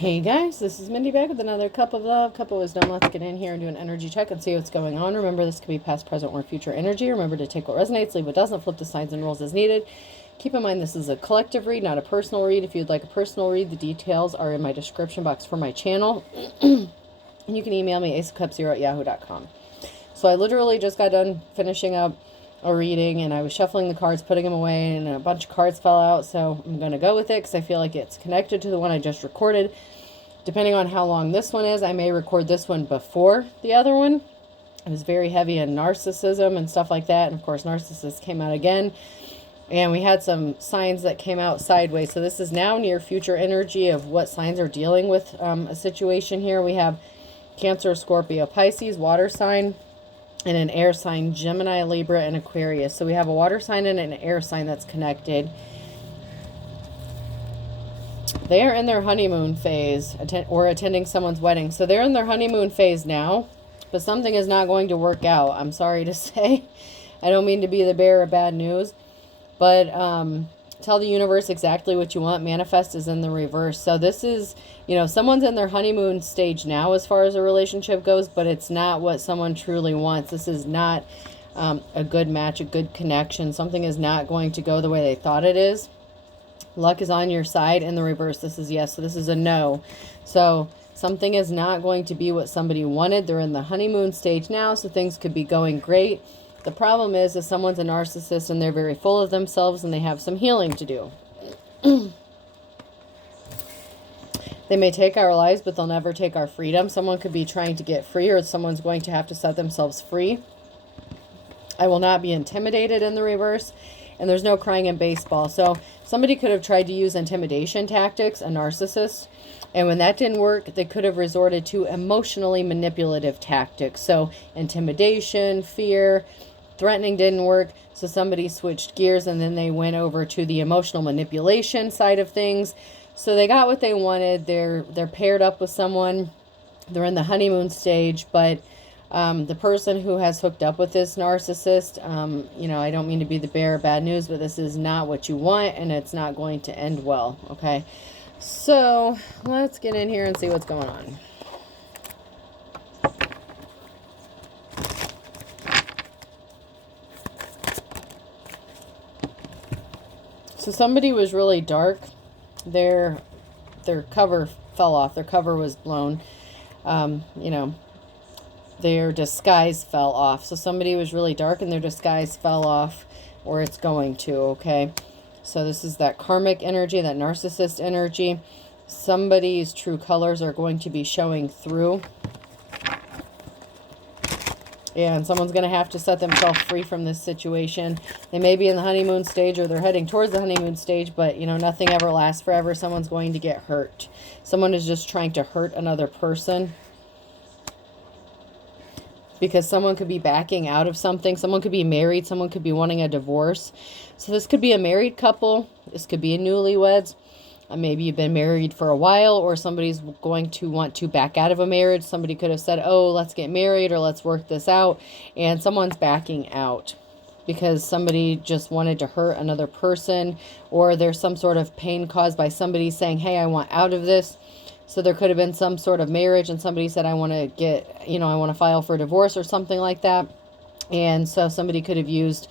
Hey guys, this is Mindy back with another cup of love, cup of wisdom. Let's get in here and do an energy check and see what's going on. Remember, this could be past, present, or future energy. Remember to take what resonates, leave what doesn't, flip the signs and rules as needed. Keep in mind this is a collective read, not a personal read. If you'd like a personal read, the details are in my description box for my channel. And you can email me aceofcups0@yahoo.com. So I literally just got done finishing up a reading, and I was shuffling the cards, putting them away, and a bunch of cards fell out, so I'm going to go with it because I feel like it's connected to the one I just recorded. Depending on how long this one is, I may record this one before the other one. It was very heavy in narcissism and stuff like that, and of course narcissist came out again, and we had some signs that came out sideways. So this is now near future energy of what signs are dealing with a situation here. We have Cancer, Scorpio, Pisces, water sign, and an air sign, Gemini, Libra, and Aquarius. So we have a water sign and an air sign that's connected. They are in their honeymoon phase or attending someone's wedding. So they're in their honeymoon phase now, but something is not going to work out. I'm sorry to say. I don't mean to be the bearer of bad news, but tell the universe exactly what you want. Manifest is in the reverse. So this is, someone's in their honeymoon stage now as far as a relationship goes, but it's not what someone truly wants. This is not a good match, a good connection. Something is not going to go the way they thought it is. Luck is on your side. In the reverse, this is yes. So this is a no. So something is not going to be what somebody wanted. They're in the honeymoon stage now, so things could be going great. The problem is if someone's a narcissist and they're very full of themselves and they have some healing to do. They may take our lives, but they'll never take our freedom. Someone could be trying to get free, or someone's going to have to set themselves free. I will not be intimidated in the reverse. And there's no crying in baseball. So somebody could have tried to use intimidation tactics, a narcissist. And when that didn't work, they could have resorted to emotionally manipulative tactics. So intimidation, fear, threatening didn't work. So somebody switched gears and then they went over to the emotional manipulation side of things. So they got what they wanted. They're paired up with someone. They're in the honeymoon stage, but the person who has hooked up with this narcissist, I don't mean to be the bearer of bad news, but this is not what you want, and it's not going to end well, okay? So let's get in here and see what's going on. So somebody was really dark. Their cover fell off. Their cover was blown. Their disguise fell off. So somebody was really dark and their disguise fell off, or it's going to, okay? So this is that karmic energy, that narcissist energy. Somebody's true colors are going to be showing through. And someone's going to have to set themselves free from this situation. They may be in the honeymoon stage or they're heading towards the honeymoon stage, but, nothing ever lasts forever. Someone's going to get hurt. Someone is just trying to hurt another person. Because someone could be backing out of something. Someone could be married. Someone could be wanting a divorce. So this could be a married couple. This could be a newlyweds. Maybe you've been married for a while, or somebody's going to want to back out of a marriage. Somebody could have said, oh, let's get married or let's work this out. And someone's backing out because somebody just wanted to hurt another person, or there's some sort of pain caused by somebody saying, hey, I want out of this. So there could have been some sort of marriage and somebody said, I want to get, I want to file for divorce or something like that. And so somebody could have used,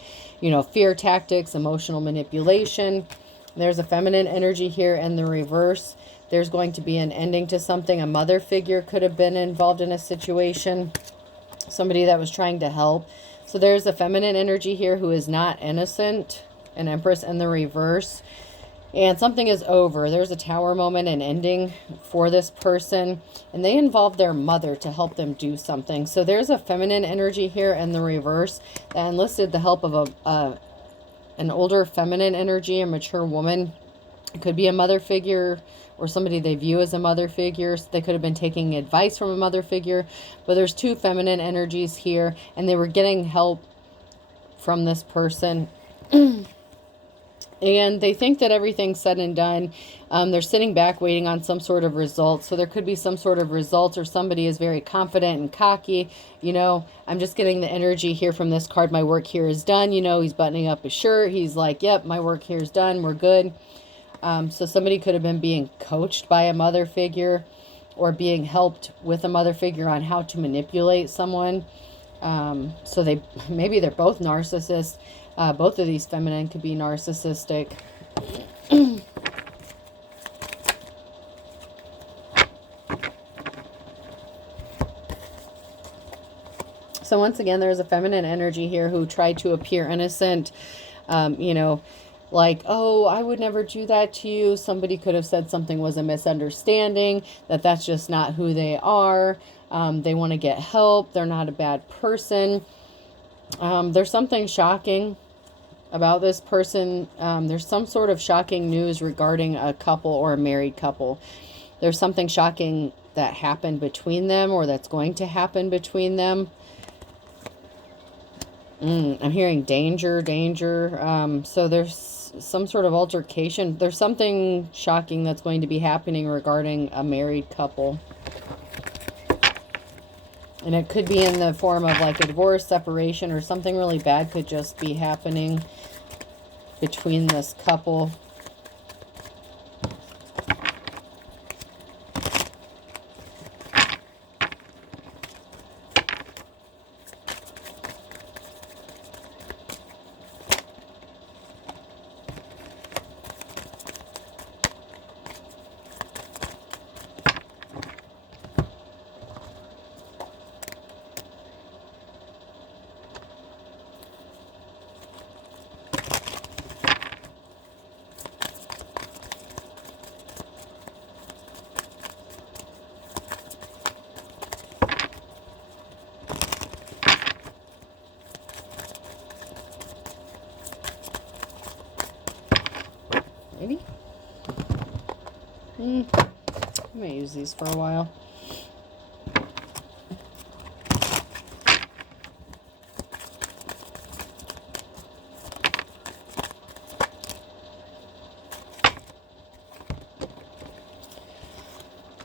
fear tactics, emotional manipulation. There's a feminine energy here in the reverse. There's going to be an ending to something. A mother figure could have been involved in a situation. Somebody that was trying to help. So there's a feminine energy here who is not innocent. An Empress in the reverse. And something is over. There's a tower moment and ending for this person. And they involve their mother to help them do something. So there's a feminine energy here in the reverse that enlisted the help of an older feminine energy, a mature woman. It could be a mother figure or somebody they view as a mother figure. They could have been taking advice from a mother figure. But there's two feminine energies here. And they were getting help from this person. And they think that everything's said and done. They're sitting back waiting on some sort of result. So there could be some sort of results, or somebody is very confident and cocky. I'm just getting the energy here from this card. My work here is done. He's buttoning up his shirt. He's like, yep, my work here is done. We're good. So somebody could have been being coached by a mother figure or being helped with a mother figure on how to manipulate someone. So maybe they're both narcissists. Both of these feminine could be narcissistic. So once again, there's a feminine energy here who tried to appear innocent, you know, like, oh, I would never do that to you. Somebody could have said something was a misunderstanding, that's just not who they are. They want to get help. They're not a bad person. There's something shocking about this person. There's some sort of shocking news regarding a couple or a married couple. There's something shocking that happened between them or that's going to happen between them. I'm hearing danger. So there's some sort of altercation. There's something shocking that's going to be happening regarding a married couple. And it could be in the form of like a divorce, separation, or something really bad could just be happening between this couple. Maybe? I may use these for a while.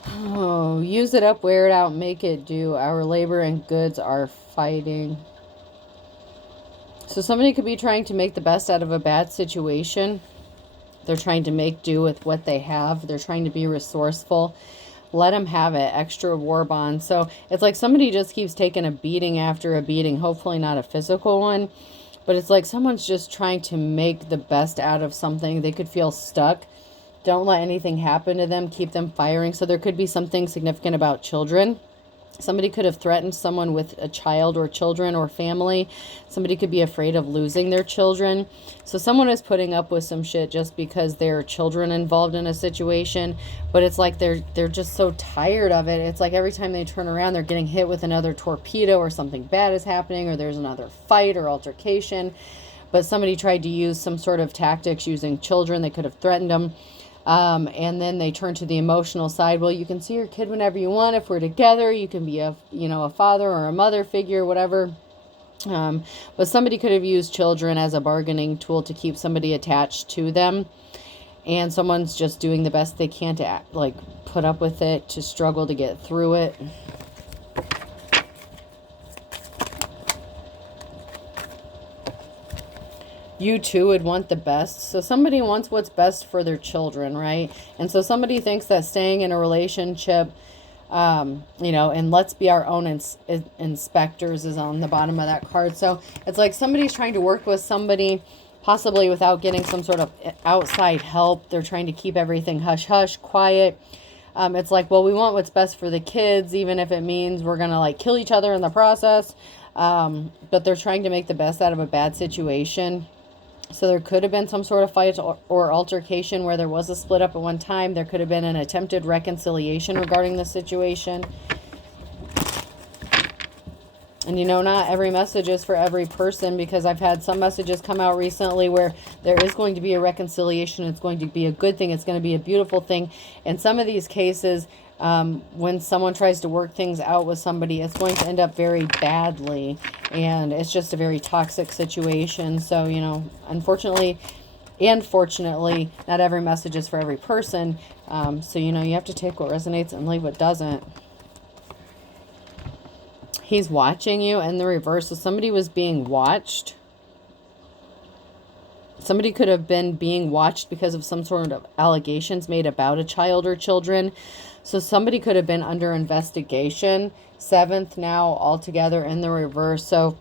Oh, use it up, wear it out, make it do. Our labor and goods are fighting. So somebody could be trying to make the best out of a bad situation. They're trying to make do with what they have. They're trying to be resourceful. Let them have it. Extra war bond. So it's like somebody just keeps taking a beating after a beating. Hopefully not a physical one. But it's like someone's just trying to make the best out of something. They could feel stuck. Don't let anything happen to them. Keep them firing. So there could be something significant about children. Somebody could have threatened someone with a child or children or family. Somebody could be afraid of losing their children. So someone is putting up with some shit just because there are children involved in a situation. But it's like they're just so tired of it. It's like every time they turn around, they're getting hit with another torpedo or something bad is happening or there's another fight or altercation. But somebody tried to use some sort of tactics using children. They could have threatened them. And then they turn to the emotional side. Well, you can see your kid whenever you want. If we're together, you can be a father or a mother figure, whatever. But somebody could have used children as a bargaining tool to keep somebody attached to them. And someone's just doing the best they can to put up with it, to struggle to get through it. You too would want the best. So somebody wants what's best for their children, right? And so somebody thinks that staying in a relationship, and let's be our own inspectors is on the bottom of that card. So it's like somebody's trying to work with somebody, possibly without getting some sort of outside help. They're trying to keep everything hush-hush, quiet. It's like, well, we want what's best for the kids, even if it means we're going to kill each other in the process. But they're trying to make the best out of a bad situation. So there could have been some sort of fight or altercation where there was a split up at one time. There could have been an attempted reconciliation regarding the situation. And not every message is for every person, because I've had some messages come out recently where there is going to be a reconciliation. It's going to be a good thing. It's going to be a beautiful thing. In some of these cases, when someone tries to work things out with somebody, it's going to end up very badly, and it's just a very toxic situation. So, unfortunately and fortunately, not every message is for every person. So, you have to take what resonates and leave what doesn't. He's watching you, and the reverse. So somebody was being watched. Somebody could have been being watched because of some sort of allegations made about a child or children. So somebody could have been under investigation. Seventh now altogether in the reverse. So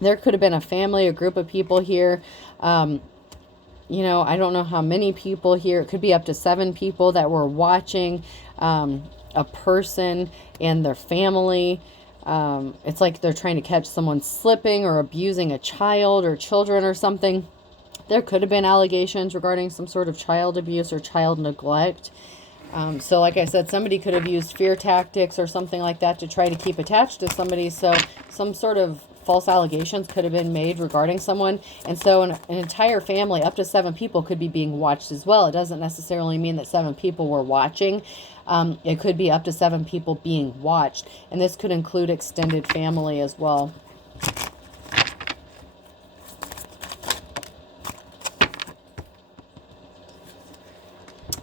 there could have been a family, a group of people here. You know, I don't know how many people here. It could be up to 7 people that were watching a person and their family. It's like they're trying to catch someone slipping or abusing a child or children or something. There could have been allegations regarding some sort of child abuse or child neglect. So like I said, somebody could have used fear tactics or something like that to try to keep attached to somebody. So some sort of false allegations could have been made regarding someone. And so an entire family, up to 7 people, could be being watched as well. It doesn't necessarily mean that 7 people were watching. It could be up to 7 people being watched. And this could include extended family as well.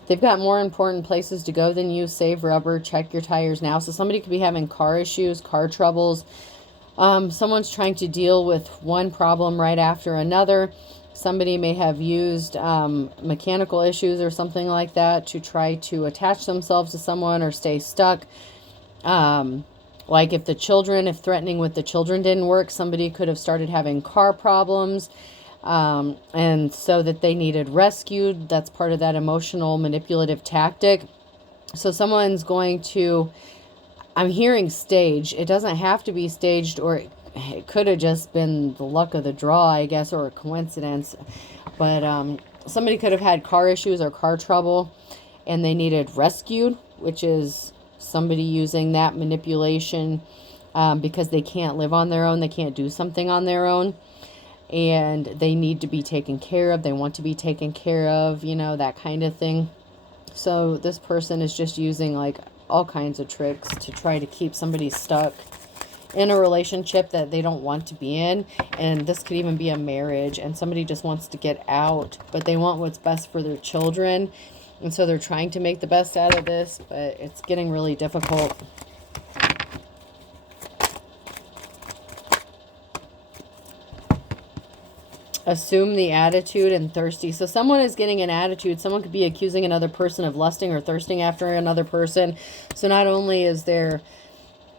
They've got more important places to go than you. Save rubber. Check your tires now. So somebody could be having car issues, car troubles. Someone's trying to deal with one problem right after another. Somebody may have used mechanical issues or something like that to try to attach themselves to someone or stay stuck. Like if threatening with the children didn't work, somebody could have started having car problems. And so that they needed rescued. That's part of that emotional manipulative tactic. So someone's going to, I'm hearing stage. It doesn't have to be staged, or it could have just been the luck of the draw, I guess, or a coincidence. But somebody could have had car issues or car trouble and they needed rescued, which is somebody using that manipulation because they can't live on their own. They can't do something on their own. And they need to be taken care of. They want to be taken care of, you know, that kind of thing. So this person is just using like all kinds of tricks to try to keep somebody stuck in a relationship that they don't want to be in. And this could even be a marriage, and somebody just wants to get out, but they want what's best for their children. And so they're trying to make the best out of this, but it's getting really difficult. Assume the attitude and thirsty. So someone is getting an attitude. Someone could be accusing another person of lusting or thirsting after another person. So not only is there,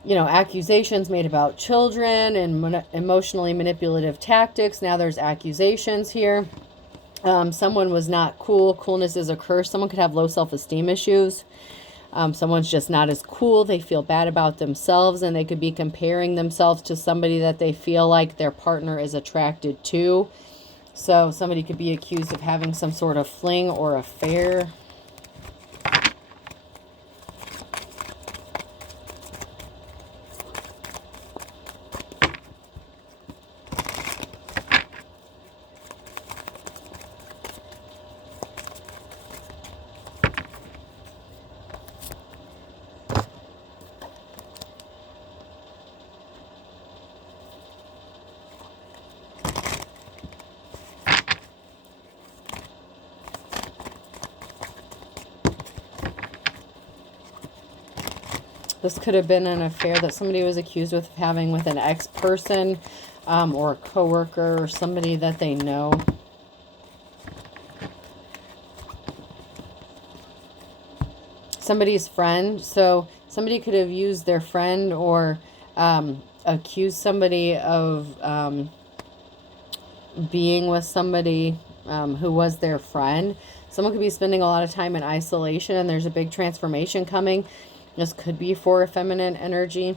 you know, accusations made about children and emotionally manipulative tactics, now there's accusations here. Someone was not cool. Coolness is a curse. Someone could have low self-esteem issues. Someone's just not as cool. They feel bad about themselves, and they could be comparing themselves to somebody that they feel like their partner is attracted to. So somebody could be accused of having some sort of fling or affair. This could have been an affair that somebody was accused of having with an ex-person or a coworker or somebody that they know. Somebody's friend. So somebody could have used their friend or accused somebody of being with somebody who was their friend. Someone could be spending a lot of time in isolation, and there's a big transformation coming. This could be for a feminine energy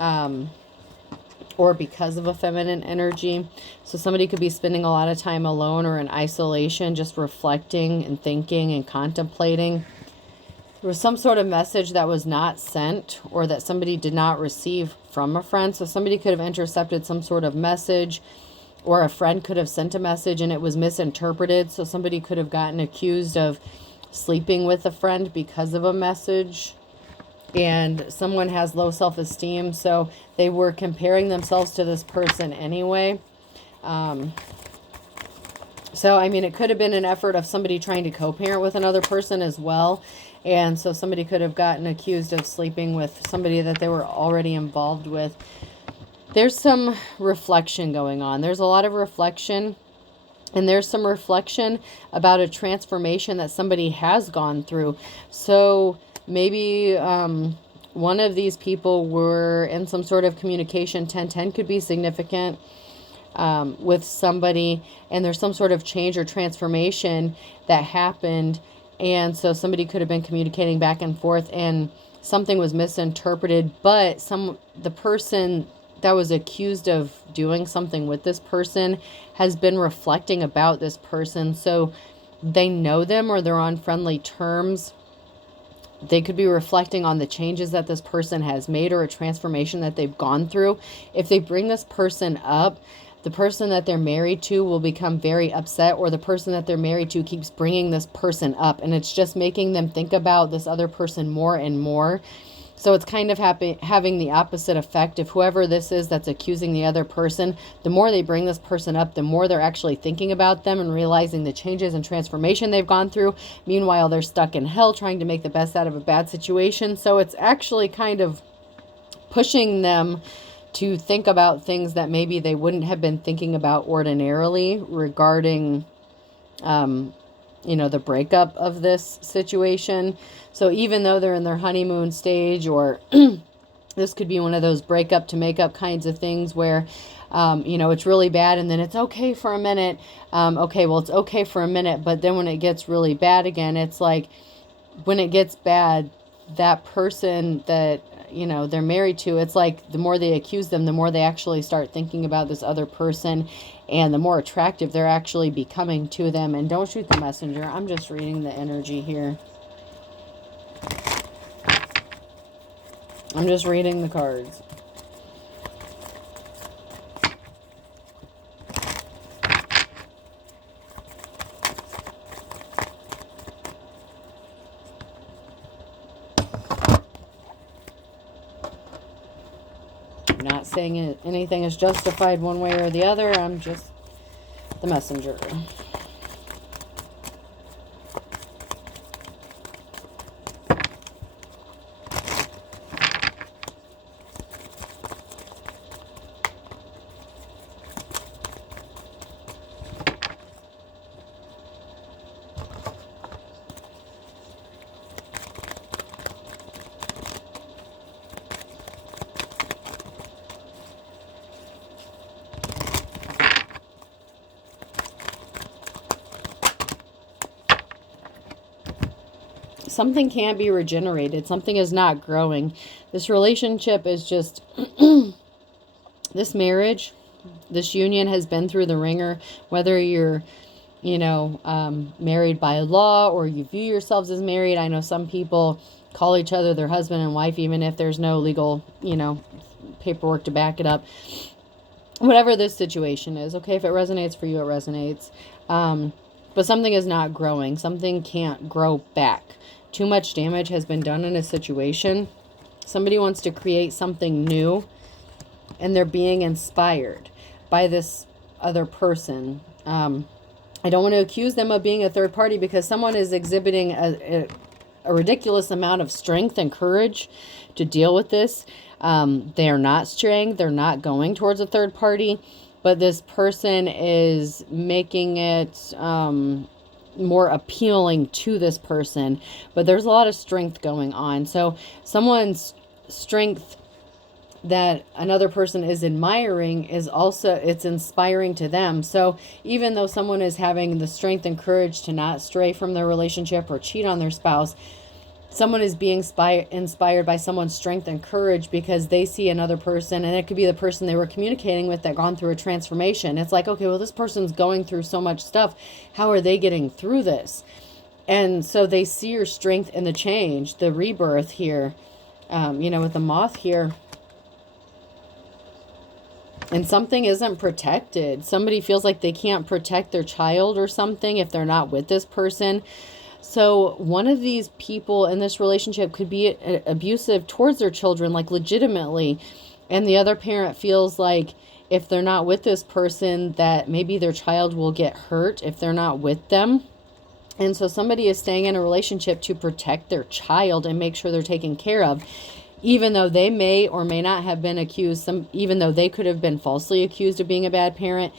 or because of a feminine energy. So somebody could be spending a lot of time alone or in isolation, just reflecting and thinking and contemplating. There was some sort of message that was not sent or that somebody did not receive from a friend. So somebody could have intercepted some sort of message, or a friend could have sent a message and it was misinterpreted. So somebody could have gotten accused of sleeping with a friend because of a message. And someone has low self-esteem, so they were comparing themselves to this person anyway. So, I mean, it could have been an effort of somebody trying to co-parent with another person as well. And so somebody could have gotten accused of sleeping with somebody that they were already involved with. There's some reflection going on. There's a lot of reflection. And there's some reflection about a transformation that somebody has gone through. So maybe one of these people were in some sort of communication. 1010 could be significant with somebody, and there's some sort of change or transformation that happened. And so somebody could have been communicating back and forth, and something was misinterpreted, but the person that was accused of doing something with this person has been reflecting about this person. So they know them, or they're on friendly terms. They could be reflecting on the changes that this person has made, or a transformation that they've gone through. If they bring this person up, the person that they're married to will become very upset, or the person that they're married to keeps bringing this person up, and it's just making them think about this other person more and more. So it's kind of having the opposite effect. If whoever this is that's accusing the other person, the more they bring this person up, the more they're actually thinking about them and realizing the changes and transformation they've gone through. Meanwhile, they're stuck in hell trying to make the best out of a bad situation. So it's actually kind of pushing them to think about things that maybe they wouldn't have been thinking about ordinarily regarding the breakup of this situation. So even though they're in their honeymoon stage, or this could be one of those breakup to make up kinds of things where, it's really bad and then it's okay for a minute. It's okay for a minute, but then when it gets really bad again, it's like when it gets bad, that person that, they're married to, it's like the more they accuse them, the more they actually start thinking about this other person, and the more attractive they're actually becoming to them. And don't shoot the messenger. I'm just reading the energy here. I'm just reading the cards. Not saying anything is justified one way or the other. I'm just the messenger. Something can't be regenerated. Something is not growing. This relationship is just, this marriage, this union has been through the ringer. Whether you're, married by law, or you view yourselves as married. I know some people call each other their husband and wife, even if there's no legal, paperwork to back it up. Whatever this situation is, okay, if it resonates for you, it resonates. But something is not growing. Something can't grow back. Too much damage has been done in a situation. Somebody wants to create something new, and they're being inspired by this other person. I don't want to accuse them of being a third party, because someone is exhibiting a ridiculous amount of strength and courage to deal with this. They are not straying. They're not going towards a third party, but this person is making it more appealing to this person. But there's a lot of strength going on. So someone's strength that another person is admiring is also, it's inspiring to them. So even though someone is having the strength and courage to not stray from their relationship or cheat on their spouse, someone is being inspired by someone's strength and courage, because they see another person, and it could be the person they were communicating with that gone through a transformation. It's like, okay, well, this person's going through so much stuff. How are they getting through this? And so they see your strength in the change, the rebirth here, with the moth here. And something isn't protected. Somebody feels like they can't protect their child or something if they're not with this person. So one of these people in this relationship could be abusive towards their children, like legitimately. And the other parent feels like if they're not with this person, that maybe their child will get hurt if they're not with them. And so somebody is staying in a relationship to protect their child and make sure they're taken care of, even though they may or may not have been accused, even though they could have been falsely accused of being a bad parent.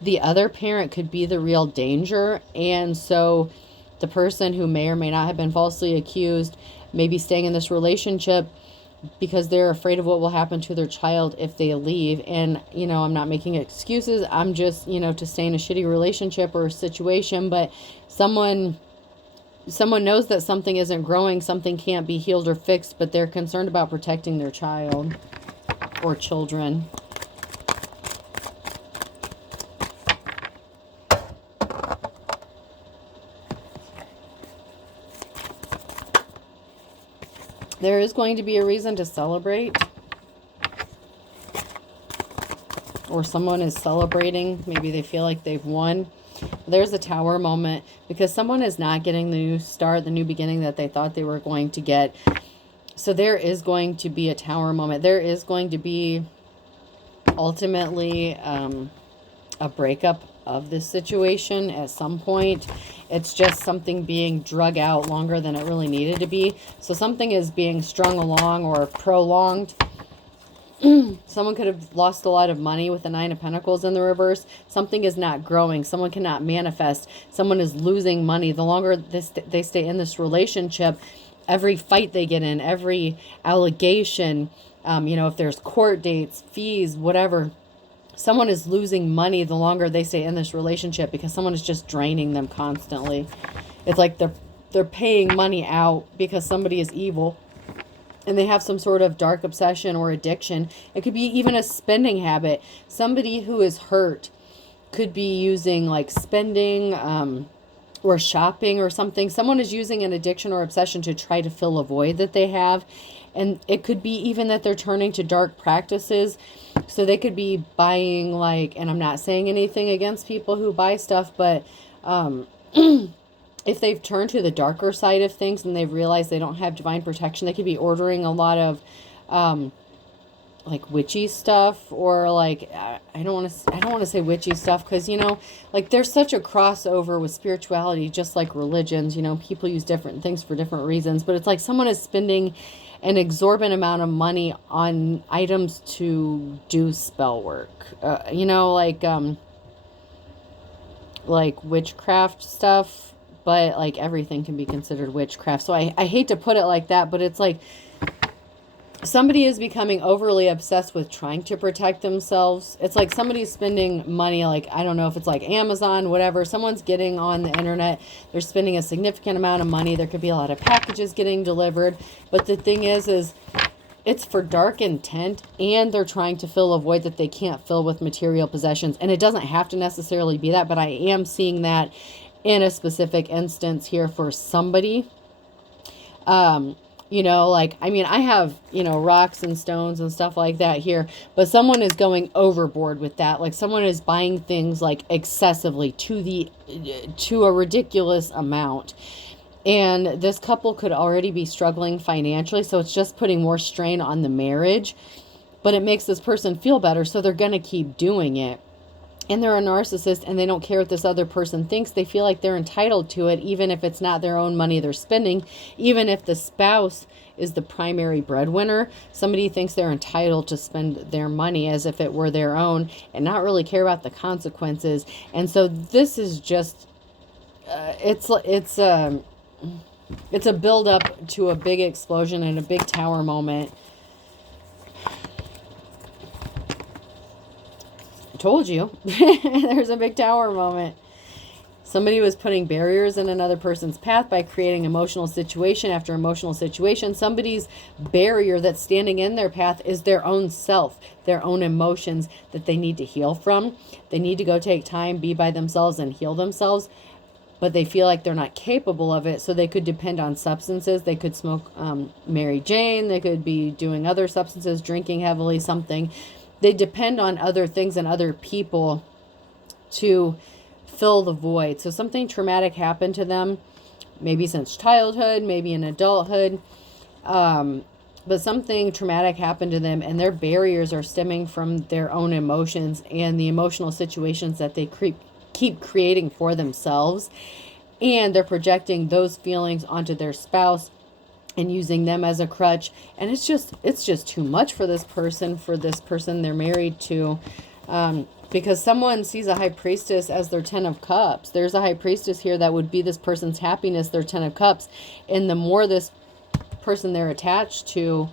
the other parent could be the real danger. And so the person who may or may not have been falsely accused may be staying in this relationship because they're afraid of what will happen to their child if they leave. And, I'm not making excuses. I'm just, to stay in a shitty relationship or situation. But someone knows that something isn't growing, something can't be healed or fixed, but they're concerned about protecting their child or children. There is going to be a reason to celebrate, or someone is celebrating. Maybe they feel like they've won. There's a tower moment because someone is not getting the new start, the new beginning that they thought they were going to get. So there is going to be a tower moment. There is going to be ultimately a breakup of this situation at some point. It's just something being drug out longer than it really needed to be. So something is being strung along or prolonged. Someone could have lost a lot of money with the Nine of Pentacles in the reverse. Something is not growing. Someone cannot manifest. Someone is losing money. The longer they stay in this relationship, every fight they get in, every allegation, if there's court dates, fees, whatever, someone is losing money the longer they stay in this relationship because someone is just draining them constantly. It's like they're paying money out because somebody is evil and they have some sort of dark obsession or addiction. It could be even a spending habit. Somebody who is hurt could be using like spending or shopping or something. Someone is using an addiction or obsession to try to fill a void that they have. And it could be even that they're turning to dark practices. So they could be buying and I'm not saying anything against people who buy stuff, but if they've turned to the darker side of things and they've realized they don't have divine protection, they could be ordering a lot of witchy stuff, or I don't want to say witchy stuff because there's such a crossover with spirituality, just like religions. People use different things for different reasons, but it's like someone is spending an exorbitant amount of money on items to do spell work, like witchcraft stuff, but everything can be considered witchcraft. So I hate to put it like that, but it's like somebody is becoming overly obsessed with trying to protect themselves. It's like somebody's spending money, I don't know if it's Amazon, whatever. Someone's getting on the internet. They're spending a significant amount of money. There could be a lot of packages getting delivered. But the thing is it's for dark intent, and they're trying to fill a void that they can't fill with material possessions. And it doesn't have to necessarily be that, but I am seeing that in a specific instance here for somebody. I have, rocks and stones and stuff like that here, but someone is going overboard with that. Someone is buying things excessively to a ridiculous amount. And this couple could already be struggling financially. So it's just putting more strain on the marriage, but it makes this person feel better. So they're going to keep doing it. And they're a narcissist and they don't care what this other person thinks. They feel like they're entitled to it, even if it's not their own money they're spending, even if the spouse is the primary breadwinner. Somebody thinks they're entitled to spend their money as if it were their own and not really care about the consequences. And so this is just, it's a build up to a big explosion and a big tower moment. Told you. There's a big tower moment. Somebody was putting barriers in another person's path by creating emotional situation after emotional situation. Somebody's barrier that's standing in their path is their own self, their own emotions that they need to heal from. They need to go take time, be by themselves, and heal themselves. But they feel like they're not capable of it, so they could depend on substances. They could smoke Mary Jane. They could be doing other substances, drinking heavily, something. They depend on other things and other people to fill the void. So something traumatic happened to them, maybe since childhood, maybe in adulthood, but something traumatic happened to them, and their barriers are stemming from their own emotions and the emotional situations that they keep creating for themselves, and they're projecting those feelings onto their spouse and using them as a crutch. And it's just too much for this person they're married to. Because someone sees a high priestess as their 10 of cups. There's a high priestess here that would be this person's happiness, their 10 of cups. And the more this person they're attached to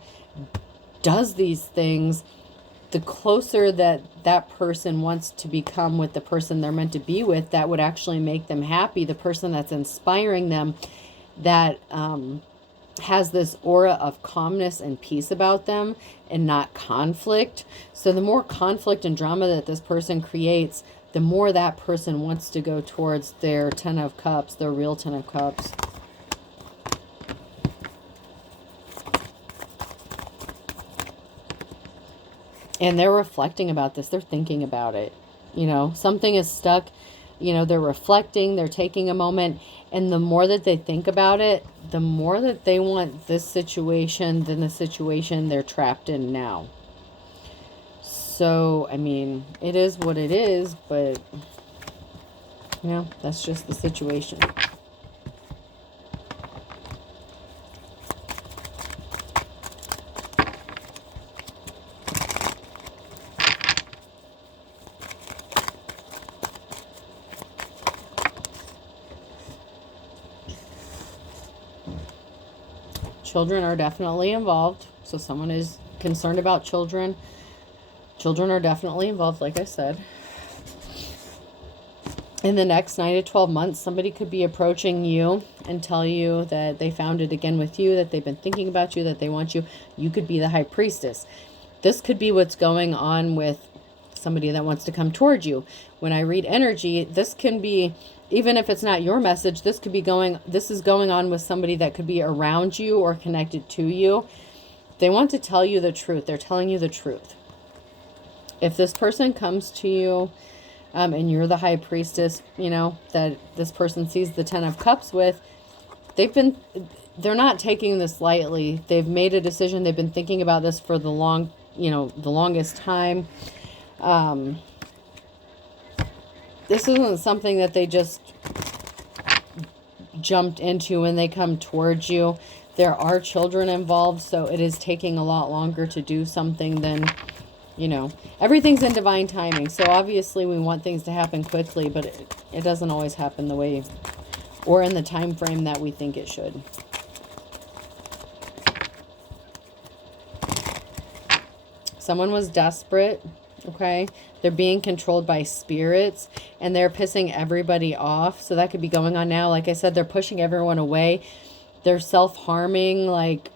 does these things, the closer that that person wants to become with the person they're meant to be with, that would actually make them happy. The person that's inspiring them, that has this aura of calmness and peace about them and not conflict. So the more conflict and drama that this person creates, the more that person wants to go towards their 10 of cups, their real 10 of cups. And they're reflecting about this. They're thinking about it. You know, something is stuck. You know, they're reflecting. They're taking a moment. And the more that they think about it, the more that they want this situation than the situation they're trapped in now. So, I mean, it is what it is. But, you know, that's just the situation. Children are definitely involved. So someone is concerned about children. Children are definitely involved, like I said. In the next 9 to 12 months, somebody could be approaching you and tell you that they found it again with you, that they've been thinking about you, that they want you. You could be the high priestess. This could be what's going on with somebody that wants to come toward you. When I read energy, this can be, even if it's not your message, this is going on with somebody that could be around you or connected to you. They want to tell you the truth. They're telling you the truth. If this person comes to you, and you're the high priestess, you know, that this person sees the 10 of cups with, they're not taking this lightly. They've made a decision. They've been thinking about this for the longest time. This isn't something that they just jumped into when they come towards you. There are children involved, so it is taking a lot longer to do something than, you know, everything's in divine timing. So obviously we want things to happen quickly, but it doesn't always happen the way or in the time frame that we think it should. Someone was desperate, okay? They're being controlled by spirits and they're pissing everybody off. So that could be going on now. Like I said, they're pushing everyone away. They're self-harming, like,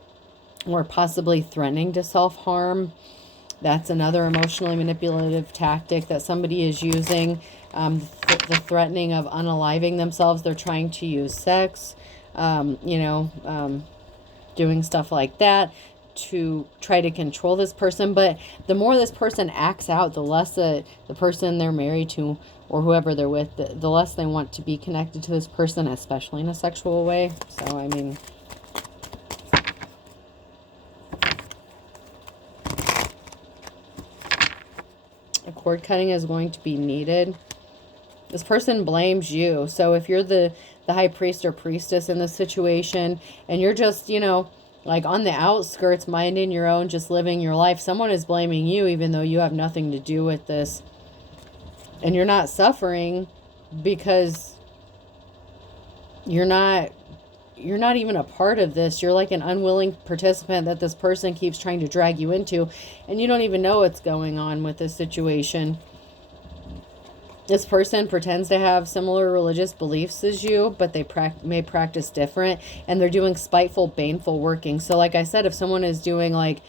or possibly threatening to self-harm. That's another emotionally manipulative tactic that somebody is using. The threatening of unaliving themselves. They're trying to use sex, doing stuff like that to try to control this person. But the more this person acts out, the less the person they're married to or whoever they're with, the less they want to be connected to this person, especially in a sexual way. So, I mean, a cord cutting is going to be needed. This person blames you. So if you're the high priest or priestess in this situation and you're just, you know, like on the outskirts, minding your own, just living your life, someone is blaming you even though you have nothing to do with this. And you're not suffering because you're not even a part of this. You're like an unwilling participant that this person keeps trying to drag you into, and you don't even know what's going on with this situation. This person pretends to have similar religious beliefs as you, but they may practice different, and they're doing spiteful, baneful working. So like I said, if someone is doing like,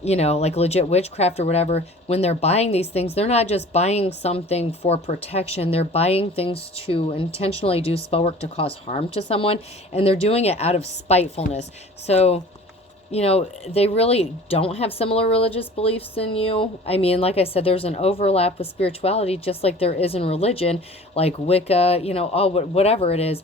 you know, like legit witchcraft or whatever, when they're buying these things, they're not just buying something for protection. They're buying things to intentionally do spell work to cause harm to someone, and they're doing it out of spitefulness. So, you know, they really don't have similar religious beliefs than you. I mean, like I said, there's an overlap with spirituality, just like there is in religion, like Wicca, you know, all whatever it is.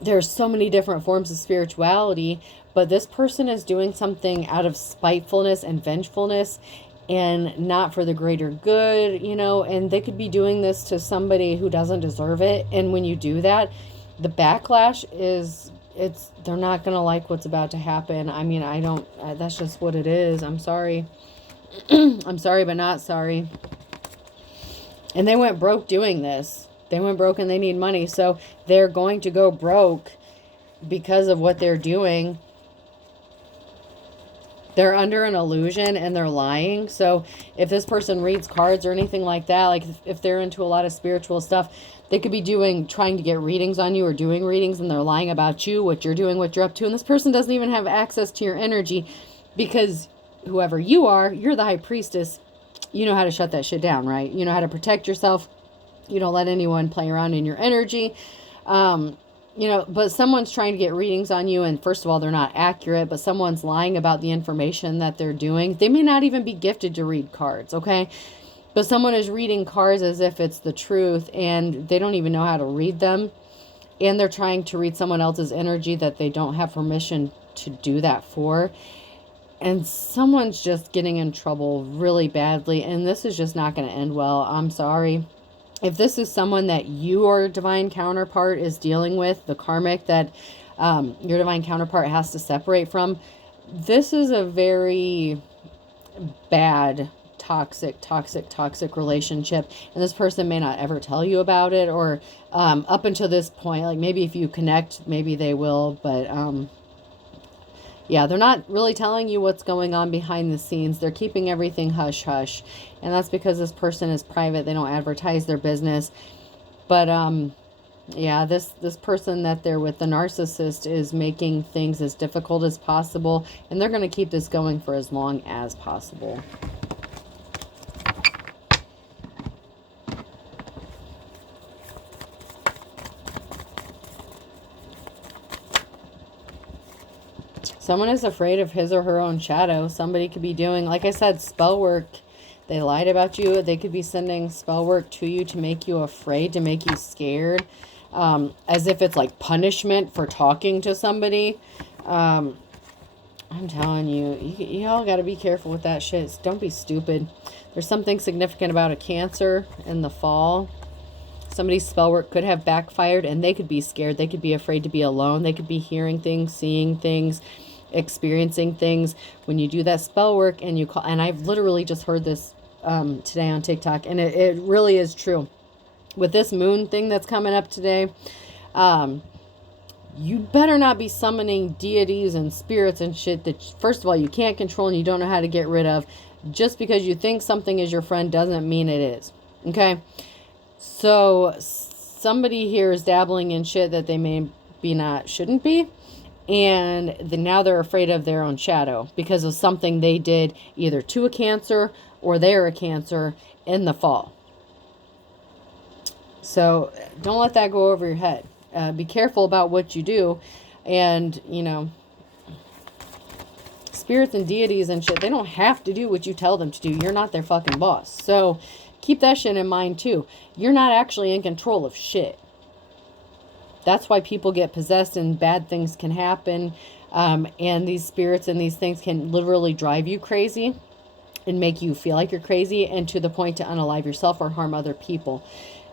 There's so many different forms of spirituality, but this person is doing something out of spitefulness and vengefulness and not for the greater good, you know, and they could be doing this to somebody who doesn't deserve it. And when you do that, the backlash is, they're not going to like what's about to happen. I mean, that's just what it is. I'm sorry. I'm sorry, but not sorry. And they went broke doing this. They went broke and they need money. So they're going to go broke because of what they're doing. They're under an illusion and they're lying. So if this person reads cards or anything like that, like if they're into a lot of spiritual stuff, they could be trying to get readings on you or doing readings, and they're lying about you, what you're doing, what you're up to. And this person doesn't even have access to your energy, because whoever you are, you're the high priestess. You know how to shut that shit down, right? You know how to protect yourself. You don't let anyone play around in your energy. But someone's trying to get readings on you, and first of all, they're not accurate, but someone's lying about the information that they're doing. They may not even be gifted to read cards, okay? But someone is reading cards as if it's the truth, and they don't even know how to read them. And they're trying to read someone else's energy that they don't have permission to do that for. And someone's just getting in trouble really badly, and this is just not going to end well. I'm sorry. If this is someone that your divine counterpart is dealing with, the karmic that your divine counterpart has to separate from, this is a very bad, toxic relationship. And this person may not ever tell you about it, or up until this point, like maybe if you connect, maybe they will, but yeah, they're not really telling you what's going on behind the scenes. They're keeping everything hush hush. And that's because this person is private. They don't advertise their business. But yeah, this person that they're with, the narcissist, is making things as difficult as possible. And they're going to keep this going for as long as possible. Someone is afraid of his or her own shadow. Somebody could be doing, like I said, spell work. They lied about you. They could be sending spell work to you to make you afraid, to make you scared, as if it's like punishment for talking to somebody. I'm telling you, you all got to be careful with that shit. Don't be stupid. There's something significant about a Cancer in the fall. Somebody's spell work could have backfired, and they could be scared. They could be afraid to be alone. They could be hearing things, seeing things, experiencing things. When you do that spell work and you call, and I've literally just heard this today on TikTok, and it really is true. With this moon thing that's coming up today, you better not be summoning deities and spirits and shit that, first of all, you can't control and you don't know how to get rid of. Just because you think something is your friend doesn't mean it is. Okay? So somebody here is dabbling in shit that they shouldn't be. And now they're afraid of their own shadow because of something they did either to a Cancer or they're a Cancer in the fall. So don't let that go over your head. Be careful about what you do. And, spirits and deities and shit, they don't have to do what you tell them to do. You're not their fucking boss. So keep that shit in mind too. You're not actually in control of shit. That's why people get possessed and bad things can happen. And these spirits and these things can literally drive you crazy and make you feel like you're crazy, and to the point to unalive yourself or harm other people.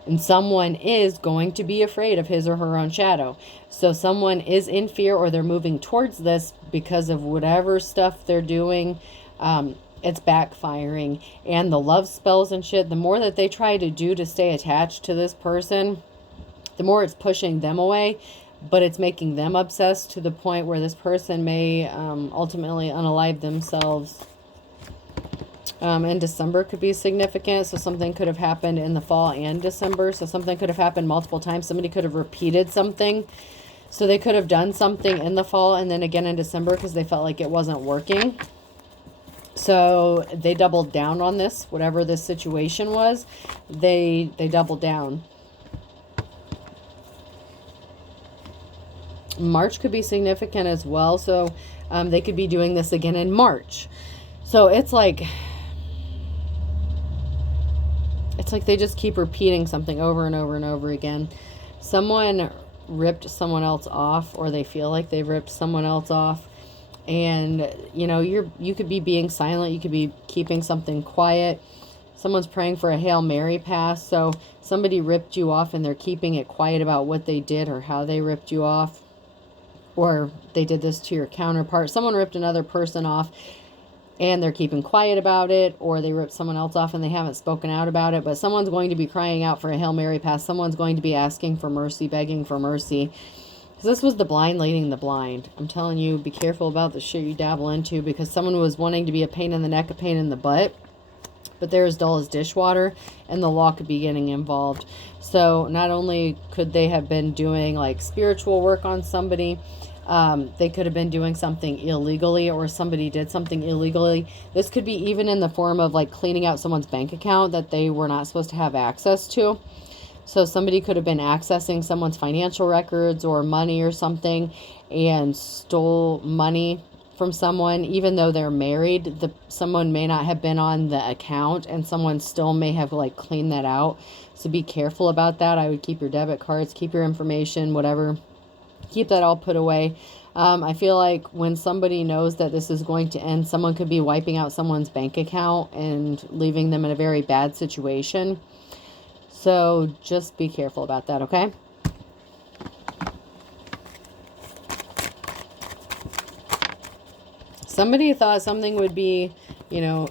And someone is going to be afraid of his or her own shadow. So someone is in fear, or they're moving towards this because of whatever stuff they're doing. It's backfiring. And the love spells and shit, the more that they try to do to stay attached to this person, the more it's pushing them away, but it's making them obsessed to the point where this person may ultimately unalive themselves. And December could be significant. So something could have happened in the fall and December. So something could have happened multiple times. Somebody could have repeated something. So they could have done something in the fall and then again in December because they felt like it wasn't working. So they doubled down on this. Whatever this situation was, they doubled down. March could be significant as well. So they could be doing this again in March. So it's like they just keep repeating something over and over and over again. Someone ripped someone else off, or they feel like they've ripped someone else off. And, you could be being silent. You could be keeping something quiet. Someone's praying for a Hail Mary pass. So somebody ripped you off and they're keeping it quiet about what they did or how they ripped you off. Or they did this to your counterpart. Someone ripped another person off. and they're keeping quiet about it, or they ripped someone else off and they haven't spoken out about it. But someone's going to be crying out for a Hail Mary pass. Someone's going to be asking for mercy, begging for mercy. Because this was the blind leading the blind. I'm telling you, be careful about the shit you dabble into, because someone was wanting to be a pain in the neck, a pain in the butt. But they're as dull as dishwater, and the law could be getting involved. So not only could they have been doing like spiritual work on somebody, they could have been doing something illegally, or somebody did something illegally. This could be even in the form of like cleaning out someone's bank account that they were not supposed to have access to. So somebody could have been accessing someone's financial records or money or something and stole money from someone, even though they're married. Someone may not have been on the account, and someone still may have like cleaned that out. So be careful about that. I would keep your debit cards, keep your information, whatever. Keep that all put away. I feel like when somebody knows that this is going to end, someone could be wiping out someone's bank account and leaving them in a very bad situation. So just be careful about that, okay? Somebody thought something would be, you know,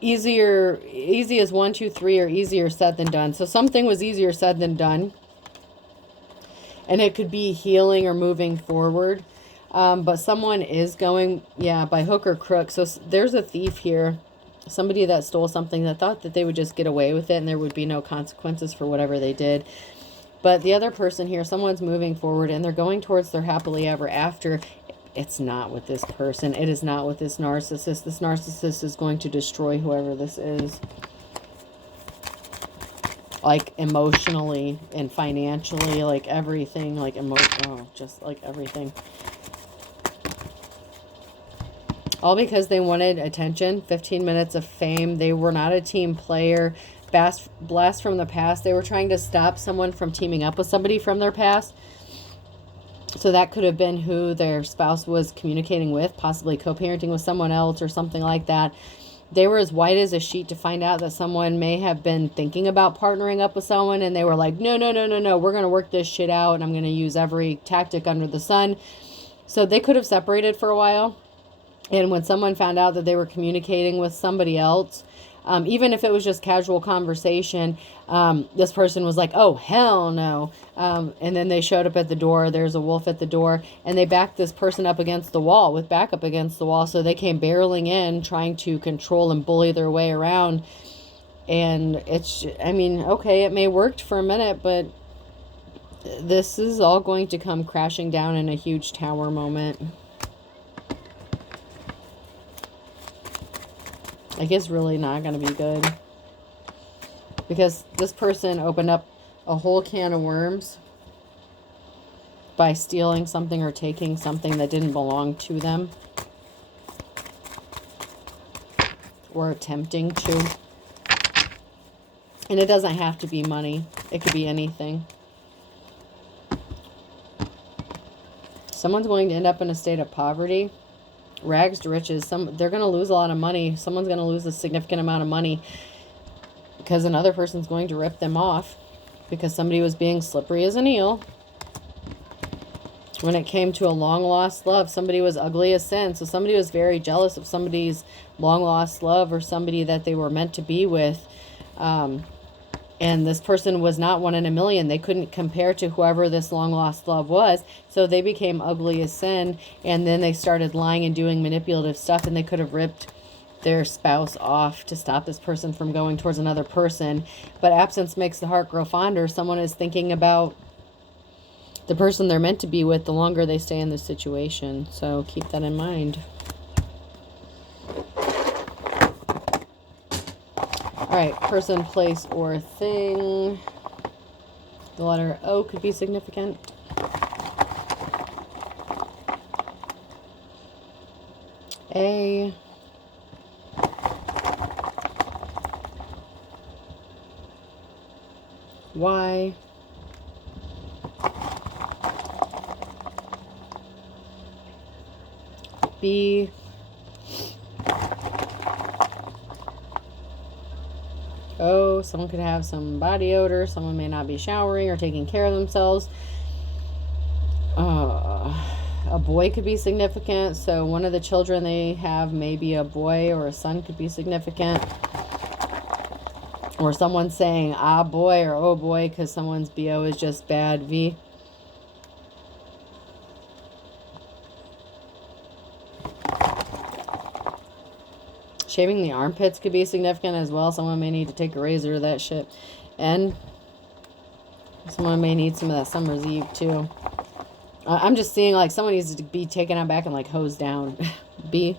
easy as 1, 2, 3, or easier said than done. So something was easier said than done. And it could be healing or moving forward. But someone is going, by hook or crook. So there's a thief here. Somebody that stole something that thought that they would just get away with it and there would be no consequences for whatever they did. But the other person here, someone's moving forward and they're going towards their happily ever after. It's not with this person. It is not with this narcissist. This narcissist is going to destroy whoever this is. Like emotionally and financially, like everything, like just like everything. All because they wanted attention, 15 minutes of fame. They were not a team player. Blast from the past. They were trying to stop someone from teaming up with somebody from their past. So that could have been who their spouse was communicating with, possibly co-parenting with someone else or something like that. They were as white as a sheet to find out that someone may have been thinking about partnering up with someone, and they were like, no, we're going to work this shit out, and I'm going to use every tactic under the sun. So they could have separated for a while. And when someone found out that they were communicating with somebody else, even if it was just casual conversation, this person was like, oh, hell no. And then they showed up at the door. There's a wolf at the door. And they backed this person up against the wall, with backup against the wall. So they came barreling in, trying to control and bully their way around. And okay, it may worked for a minute, but this is all going to come crashing down in a huge tower moment. Like, it's really not going to be good. Because this person opened up a whole can of worms by stealing something or taking something that didn't belong to them. Or attempting to. And it doesn't have to be money. It could be anything. Someone's going to end up in a state of poverty. Rags to riches. They're going to lose a lot of money. Someone's going to lose a significant amount of money because another person's going to rip them off because somebody was being slippery as an eel. When it came to a long lost love, somebody was ugly as sin. So somebody was very jealous of somebody's long lost love or somebody that they were meant to be with. And this person was not one in a million. They couldn't compare to whoever this long-lost love was. So they became ugly as sin. And then they started lying and doing manipulative stuff. And they could have ripped their spouse off to stop this person from going towards another person. But absence makes the heart grow fonder. Someone is thinking about the person they're meant to be with the longer they stay in this situation. So keep that in mind. Alright, person, place, or thing. The letter O could be significant. A. Y. B. Oh, someone could have some body odor. Someone may not be showering or taking care of themselves. A boy could be significant. So one of the children they have, maybe a boy or a son, could be significant. Or someone saying, ah, boy, or oh, boy, because someone's BO is just bad, V. Shaving the armpits could be significant as well. Someone may need to take a razor to that shit. And someone may need some of that Summer's Eve, too. I'm just seeing, like, someone needs to be taken out back and, like, hosed down. B.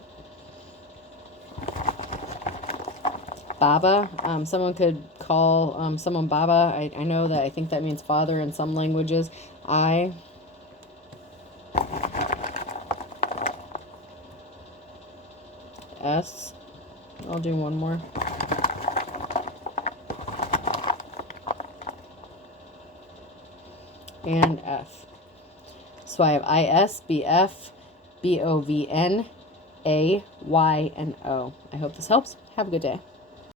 Baba. Someone could call someone Baba. I know that. I think that means father in some languages. I. S. I'll do one more. And F. So I have IS, BF, BOVN, A, Y, and O. I hope this helps. Have a good day.